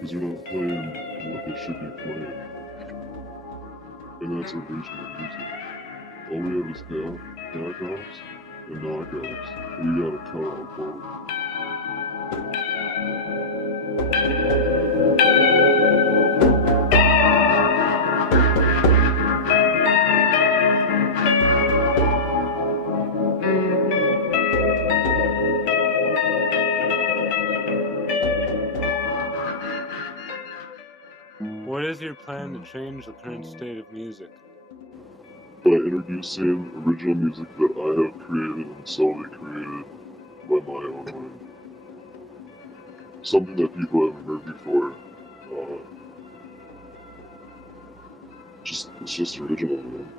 Because they're not playing what they should be playing, and that's original music. All we have is knockoffs and knockouts. We gotta cut out both. What is your plan to change the current state of music? By introducing original music that I have created and solely created by my own mind. Something that people haven't heard before. It's just original, man.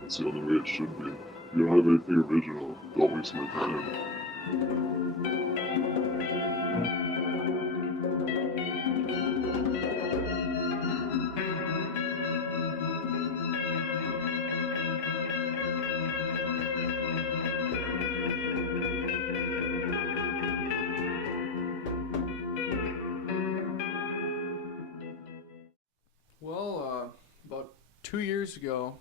That's the only way it should be. If you don't have anything original, don't waste my time. Well, about 2 years ago,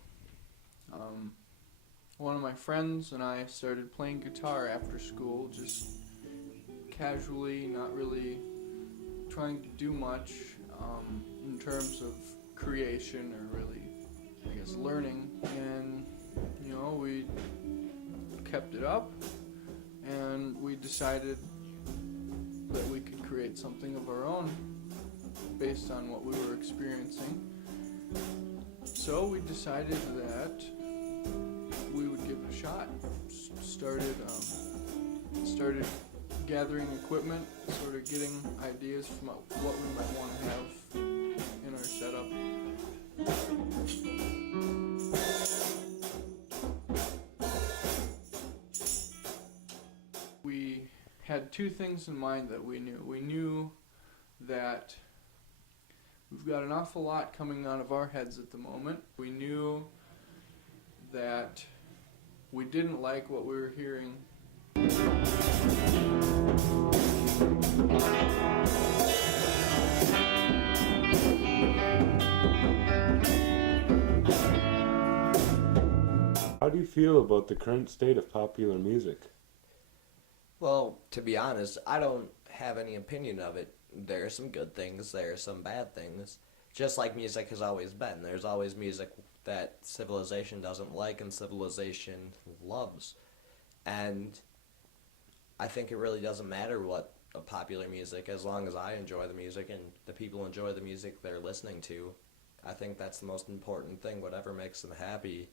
one of my friends and I started playing guitar after school, just casually, not really trying to do much in terms of creation or really, I guess, learning. And, we kept it up and we decided that we could create something of our own based on what we were experiencing. So we decided that we would give it a shot. Started gathering equipment, sort of getting ideas from what we might want to have in our setup. We had two things in mind that we knew. We knew that we've got an awful lot coming out of our heads at the moment. We knew that we didn't like what we were hearing. How do you feel about the current state of popular music? Well, to be honest, I don't have any opinion of it. There are some good things, there are some bad things. Just like music has always been. There's always music that civilization doesn't like and civilization loves. And I think it really doesn't matter what a popular music, as long as I enjoy the music and the people enjoy the music they're listening to. I think that's the most important thing, whatever makes them happy.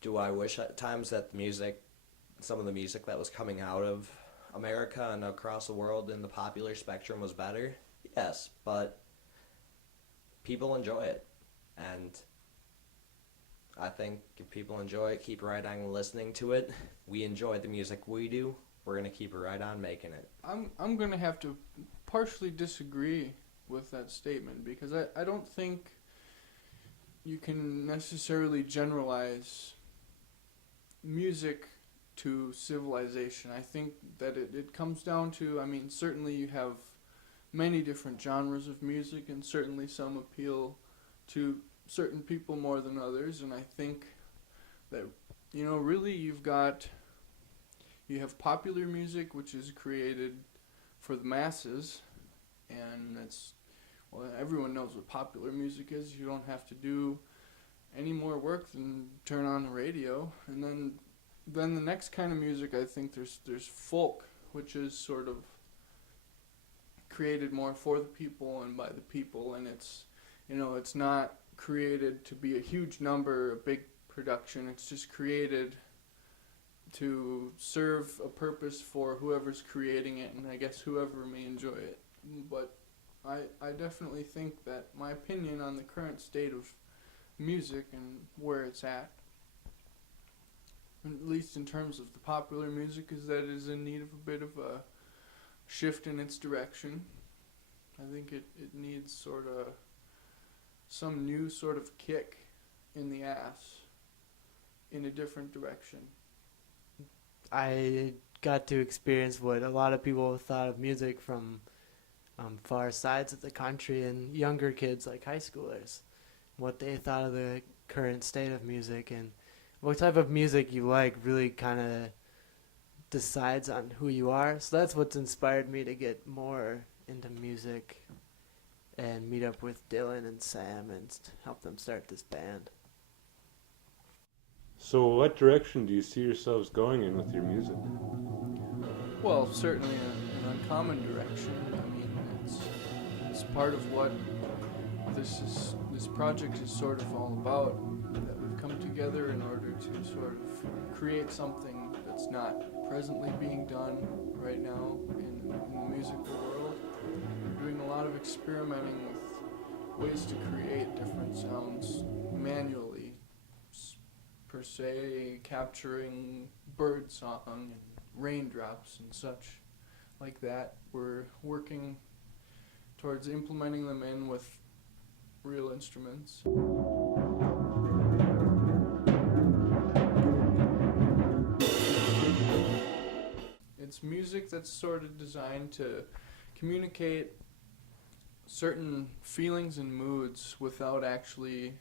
Do I wish at times that some of the music that was coming out of America and across the world in the popular spectrum was better? Yes, but people enjoy it. And I think if people enjoy it, keep right on listening to it. We enjoy the music we do. We're going to keep right on making it. I'm going to have to partially disagree with that statement because I don't think you can necessarily generalize music to civilization. I think that it comes down to, certainly you have many different genres of music and certainly some appeal to certain people more than others, and I think that, really you have popular music, which is created for the masses, and everyone knows what popular music is. You don't have to do any more work than turn on the radio. And then the next kind of music, I think there's folk, which is sort of created more for the people and by the people, and it's not created to be a huge number, a big production. It's just created to serve a purpose for whoever's creating it, and I guess whoever may enjoy it. But I definitely think that my opinion on the current state of music and where it's at at least in terms of the popular music, is that it is in need of a bit of a shift in its direction. I think it needs sort of some new sort of kick in the ass in a different direction. I got to experience what a lot of people thought of music from far sides of the country and younger kids like high schoolers, what they thought of the current state of music, and what type of music you like really kind of decides on who you are. So that's what's inspired me to get more into music and meet up with Dylan and Sam and help them start this band. So, what direction do you see yourselves going in with your music? Well, certainly an uncommon direction. I mean, it's part of what this project is sort of all about. That we've come together in order to sort of create something that's not presently being done right now in the musical world. We're doing a lot of experimenting with ways to create different sounds manually, per se, capturing bird song and raindrops and such like that. We're working towards implementing them in with real instruments. It's music that's sort of designed to communicate certain feelings and moods without actually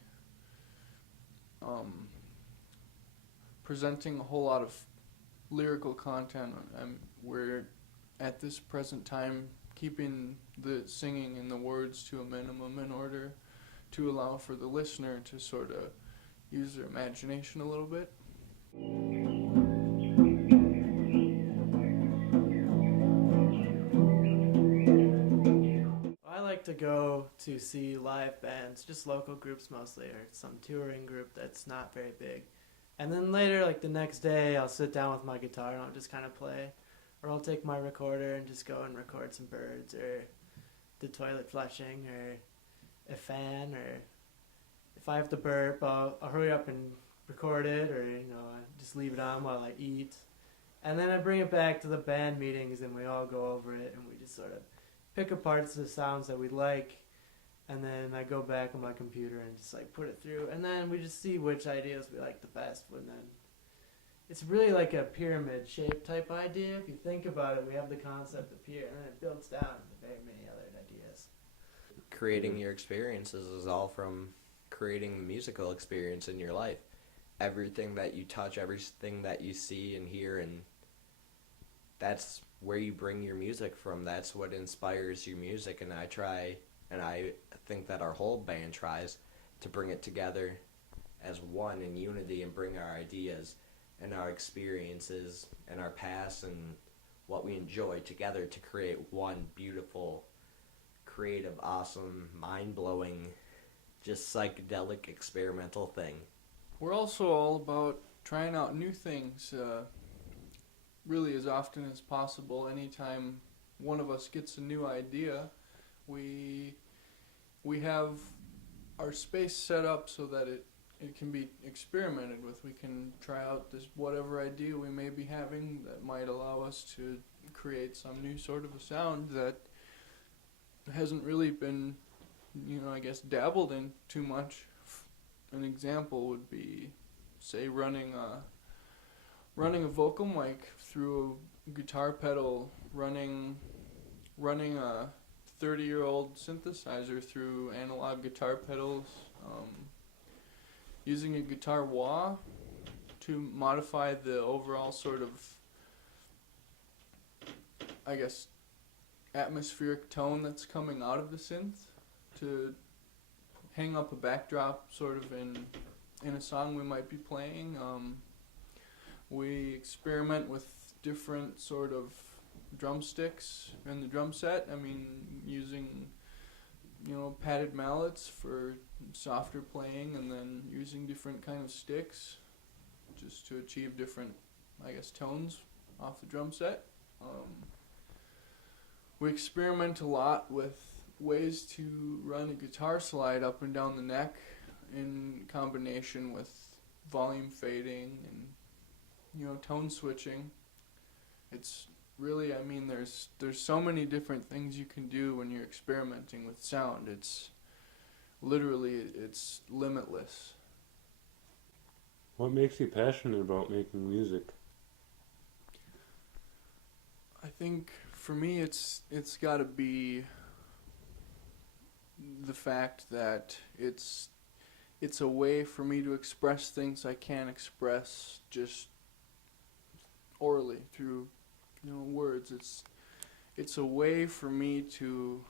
presenting a whole lot of lyrical content. We're at this present time keeping the singing and the words to a minimum in order to allow for the listener to sort of use their imagination a little bit. I like to go to see live bands, just local groups mostly, or some touring group that's not very big. And then later, like the next day, I'll sit down with my guitar and I'll just kind of play. Or I'll take my recorder and just go and record some birds, or the toilet flushing, or a fan, or if I have to burp, I'll hurry up and record it, or just leave it on while I eat. And then I bring it back to the band meetings and we all go over it and we just sort of pick apart the sounds that we like, and then I go back on my computer and just like put it through, and then we just see which ideas we like the best. And then it's really like a pyramid shaped type idea. If you think about it, we have the concept up here, and then it builds down into very many other ideas. Creating your experiences is all from creating the musical experience in your life. Everything that you touch, everything that you see and hear, and that's where you bring your music from. That's what inspires your music, and I think that our whole band tries to bring it together as one in unity and bring our ideas and our experiences and our past and what we enjoy together to create one beautiful, creative, awesome, mind-blowing, just psychedelic experimental thing. We're also all about trying out new things really as often as possible. Anytime one of us gets a new idea, we have our space set up so that it can be experimented with. We can try out this whatever idea we may be having that might allow us to create some new sort of a sound that hasn't really been, I guess, dabbled in too much. An example would be, say, running a vocal mic through a guitar pedal, running a 30-year-old synthesizer through analog guitar pedals, using a guitar wah to modify the overall sort of, I guess, atmospheric tone that's coming out of the synth, to hang up a backdrop sort of in a song we might be playing. We experiment with different sort of drumsticks in the drum set. I mean, using padded mallets for softer playing, and then using different kind of sticks just to achieve different, I guess, tones off the drum set. We experiment a lot with ways to run a guitar slide up and down the neck in combination with volume fading and tone switching. It's really, I mean, there's so many different things you can do when you're experimenting with sound. It's literally, it's limitless. What makes you passionate about making music? I think for me it's got to be the fact that it's a way for me to express things I can't express just orally through words. It's a way for me to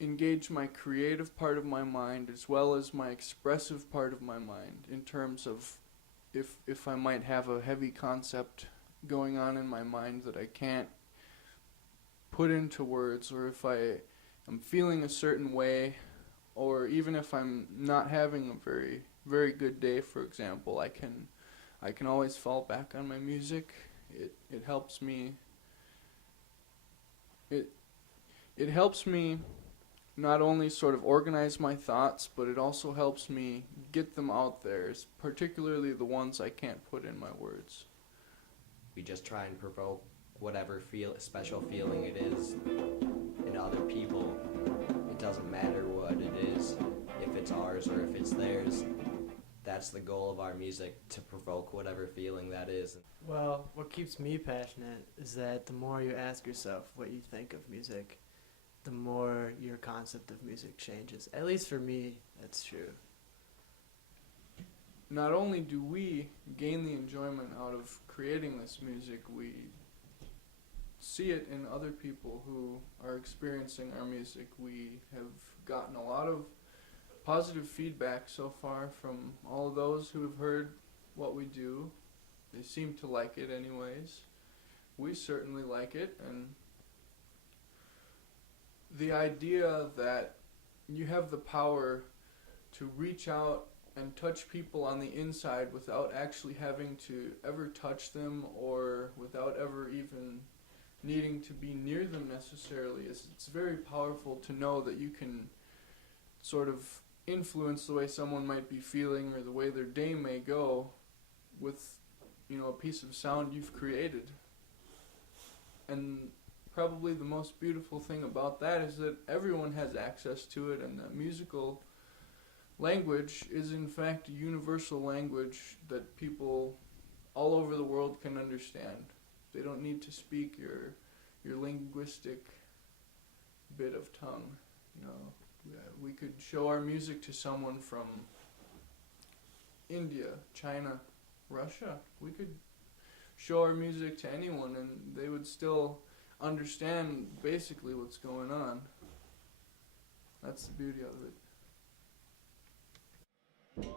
engage my creative part of my mind as well as my expressive part of my mind, in terms of if I might have a heavy concept going on in my mind that I can't put into words, or if I am feeling a certain way, or even if I'm not having a very, very good day, for example, I can always fall back on my music. It helps me. It helps me not only sort of organize my thoughts, but it also helps me get them out there, particularly the ones I can't put in my words. We just try and provoke whatever special feeling it is in other people. It doesn't matter what it is, if it's ours or if it's theirs. That's the goal of our music, to provoke whatever feeling that is. Well, what keeps me passionate is that the more you ask yourself what you think of music, the more your concept of music changes. At least for me, that's true. Not only do we gain the enjoyment out of creating this music, we see it in other people who are experiencing our music. We have gotten a lot of positive feedback so far from all of those who have heard what we do. They seem to like it anyways. We certainly like it, and the idea that you have the power to reach out and touch people on the inside without actually having to ever touch them, or without ever even needing to be near them necessarily, it's very powerful to know that you can sort of influence the way someone might be feeling or the way their day may go with a piece of sound you've created. And probably the most beautiful thing about that is that everyone has access to it, and that musical language is in fact a universal language that people all over the world can understand. They don't need to speak your linguistic bit of tongue. We could show our music to someone from India, China, Russia. We could show our music to anyone and they would still understand basically what's going on. That's the beauty of it.